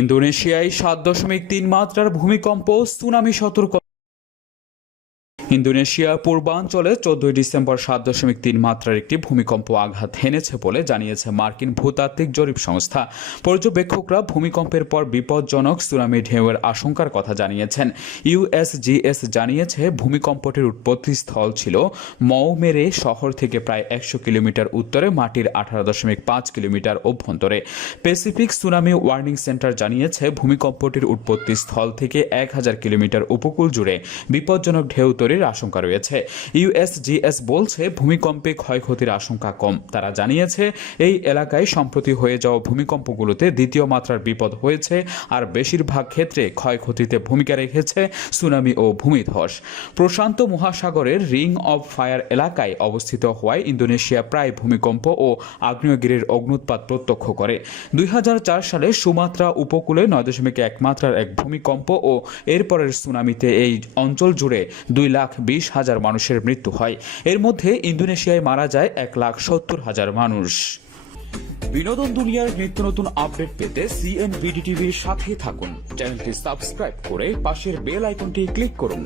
ইন্দোনেশিয়ায় 7.3 মাত্রার ভূমিকম্প, সুনামি সতর্ক। ইন্দোনেশিয়া পূর্বাঞ্চলে 14 ডিসেম্বর 7.3 মাত্রার একটি ভূমিকম্প আঘাত হেনেছে বলে জানিয়েছে মার্কিন ভূতাত্ত্বিক জরিপ সংস্থা। পর্যবেক্ষকরা ভূমিকম্পের পর বিপজ্জনক সুনামি ঢেউয়ের আশঙ্কার কথা জানিয়েছেন। ইউএসজিএস জানিয়েছে ভূমিকম্পটির উৎপত্তিস্থল ছিল মৌমেরে শহর থেকে প্রায় 100 কিলোমিটার উত্তরে, মাটির 18.5 কিলোমিটার অভ্যন্তরে। প্যাসিফিক সুনামি ওয়ার্নিং সেন্টার জানিয়েছে ভূমিকম্পটির উৎপত্তিস্থল থেকে 1000 কিলোমিটার উপকূল জুড়ে বিপজ্জনক ঢেউ তৈরির আশঙ্কা রয়েছে। ইউএসজিএস বলছে ভূমিকম্পে ক্ষয়ক্ষতির আশঙ্কা কম। তারা জানিয়েছে এই এলাকায় সম্প্রতি হয়ে যাওয়া ভূমিকম্পগুলোতে দ্বিতীয় মাত্রার বিপদ হয়েছে, আর বেশিরভাগ ক্ষেত্রে ক্ষয়ক্ষতিতে ভূমিকা রেখেছে সুনামি ও ভূমিধস। প্রশান্ত মহাসাগরের রিং অব ফায়ার এলাকায় অবস্থিত হওয়ায় ইন্দোনেশিয়া প্রায় ভূমিকম্প ও আগ্নেয়গিরির অগ্নুৎপাত প্রত্যক্ষ করে। 2004 সালে সুমাত্রা উপকূলে 9.1 মাত্রার এক ভূমিকম্প ও এরপরের সুনামিতে এই অঞ্চল জুড়ে 2,20,000 মানুষের মৃত্যু হয়। এর মধ্যে ইন্দোনেশিয়ায় মারা যায় 1,70,000 মানুষ। বিনোদন দুনিয়ার নিত্য নতুন আপডেট পেতে CNBD টিভির সাথে থাকুন। চ্যানেলটি সাবস্ক্রাইব করে পাশের বেল আইকনটি ক্লিক করুন।